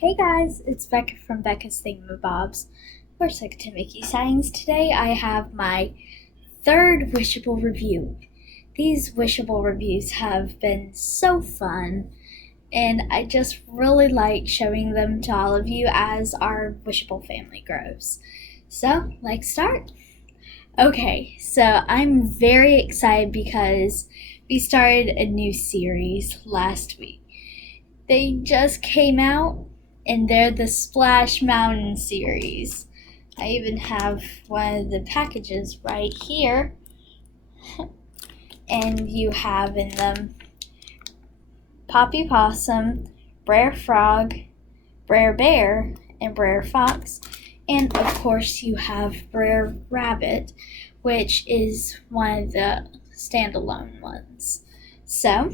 Hey guys, it's Bekah from Bekah's Thingamabobs. We're sick to Mickey sightings. Today I have my third Wishable review. These Wishable reviews have been so fun, and I just really like showing them to all of you as our Wishable family grows. So, let's start. Okay, so I'm very excited because we started a new series last week. They just came out and they're the Splash Mountain series. I even have one of the packages right here. And you have in them Poppy Possum, Brer Frog, Brer Bear, and Brer Fox. And of course you have Brer Rabbit, which is one of the standalone ones. So,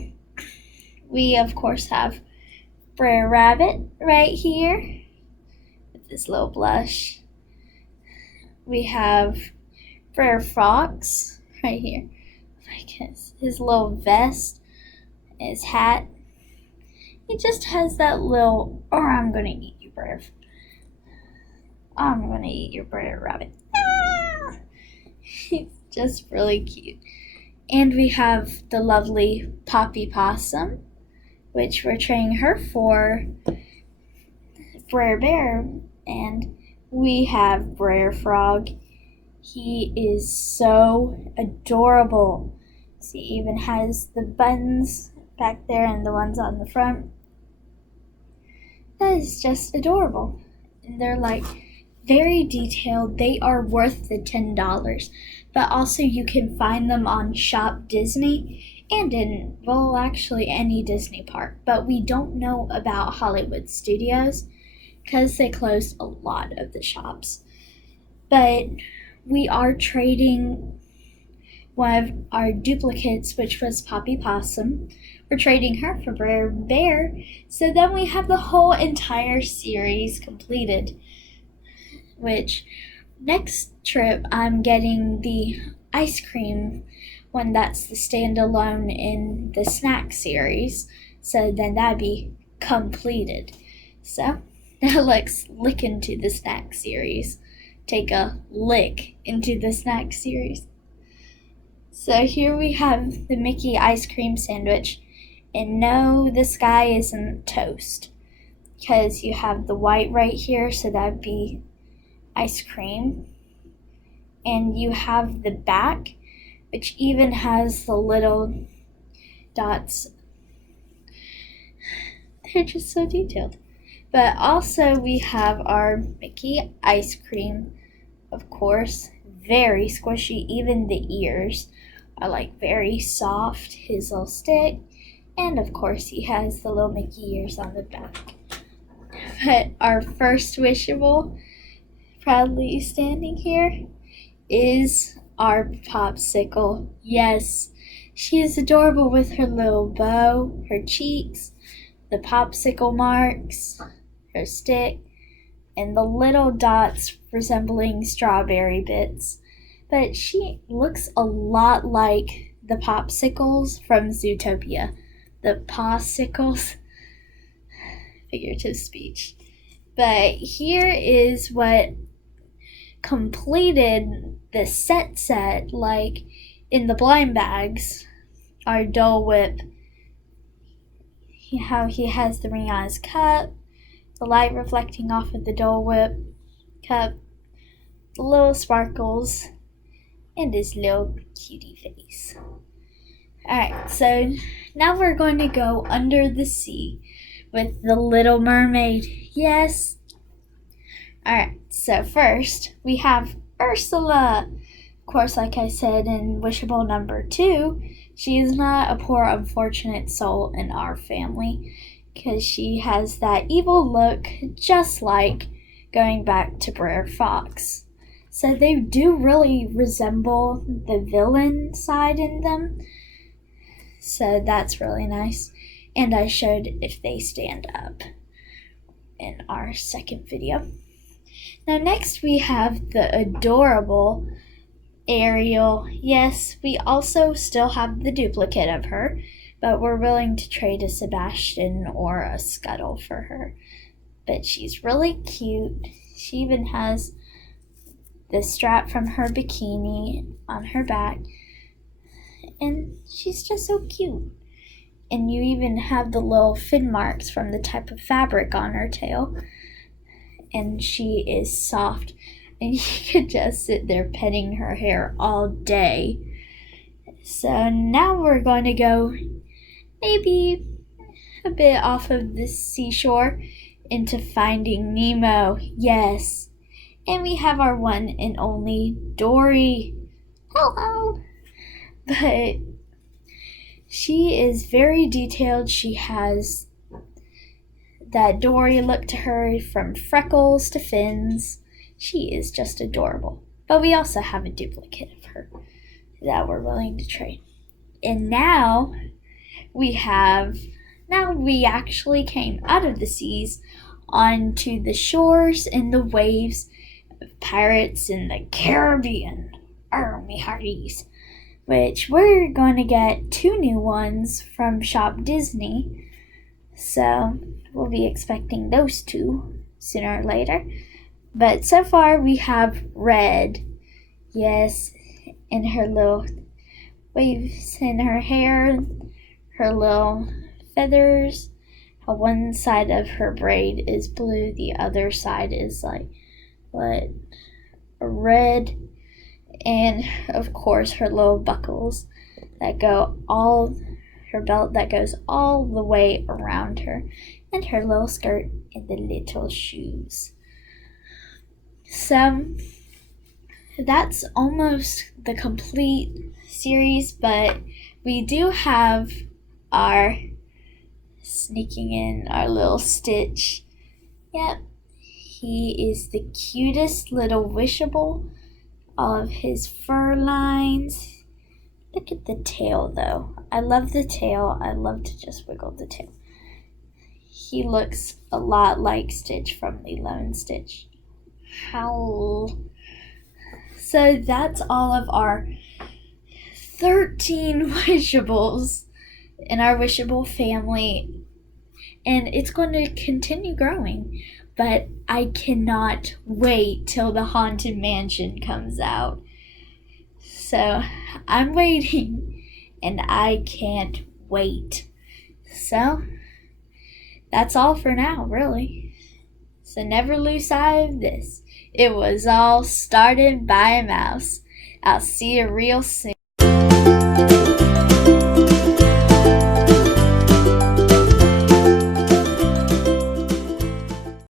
we of course have Brer Rabbit right here with this little blush. We have Brer Fox right here. I guess his little vest, his hat. He just has that little, I'm gonna eat you, Brer. I'm gonna eat your Brer Rabbit. Ah! He's just really cute. And we have the lovely Poppy Possum, which we're training her for Brer Bear, and we have Brer Frog. He is so adorable. See, he even has the buttons back there and the ones on the front. That is just adorable. And they're like very detailed. They are worth the $10, but also you can find them on Shop Disney and in, well, actually any Disney park, but we don't know about Hollywood Studios because they closed a lot of the shops. But we are trading one of our duplicates, which was Poppy Possum. We're trading her for Brer Bear, so then we have the whole entire series completed. Which, next trip, I'm getting the ice cream one that's the standalone in the snack series, so then that'd be completed. So now let's lick into the snack series. Take a lick into the snack series. So here we have the Mickey ice cream sandwich, and no, this guy isn't toast because you have the white right here, so that'd be ice cream, and you have the back, which even has the little dots. They're just so detailed. But also we have our Mickey ice cream, of course, very squishy. Even the ears are like very soft, his little stick, and of course he has the little Mickey ears on the back. But our first Wishable, proudly standing here, is our Popsicle. Yes, she is adorable with her little bow, her cheeks, the popsicle marks, her stick, and the little dots resembling strawberry bits. But she looks a lot like the popsicles from Zootopia. The popsicles. Figurative speech. But here is what completed the set, like in the blind bags. Our Dole Whip, how he has the ring on his cup, the light reflecting off of the Dole Whip cup, the little sparkles, and his little cutie face. Alright, so now we're going to go under the sea with the Little Mermaid. Yes. Alright, so first we have Ursula. Of course, like I said in Wishable number 2, she is not a poor, unfortunate soul in our family because she has that evil look just like going back to Brer Fox. So they do really resemble the villain side in them. So that's really nice. And I showed if they stand up in our second video. Now next we have the adorable Ariel. Yes, we also still have the duplicate of her, but we're willing to trade a Sebastian or a Scuttle for her. but she's really cute. She even has the strap from her bikini on her back, and she's just so cute. And you even have the little fin marks from the type of fabric on her tail, and she is soft, and you could just sit there petting her hair all day. So now we're going to go maybe a bit off of the seashore into Finding Nemo. Yes. And we have our one and only Dory. Hello. But she is very detailed. She has that Dory look to her, from freckles to fins. She is just adorable. But we also have a duplicate of her that we're willing to trade. And now we actually came out of the seas onto the shores and the waves of Pirates in the Caribbean. Me hearties. Which we're going to get 2 new ones from Shop Disney. So we'll be expecting those 2 sooner or later. But so far we have Red. Yes, and her little waves in her hair, her little feathers. How one side of her braid is blue, the other side is like red. And of course her little buckles that go her belt that goes all the way around her, and her little skirt and the little shoes. So that's almost the complete series, but we do have our sneaking in our little Stitch. Yep, he is the cutest little Wishable. All of his fur lines. Look at the tail though. I love the tail. I love to just wiggle the tail. He looks a lot like Stitch from Lilo and Stitch. Howl. So that's all of our 13 Wishables in our Wishable family. And it's going to continue growing. But I cannot wait till the Haunted Mansion comes out. So I'm waiting, and I can't wait. So that's all for now, really. So never lose sight of this. It was all started by a mouse. I'll see you real soon.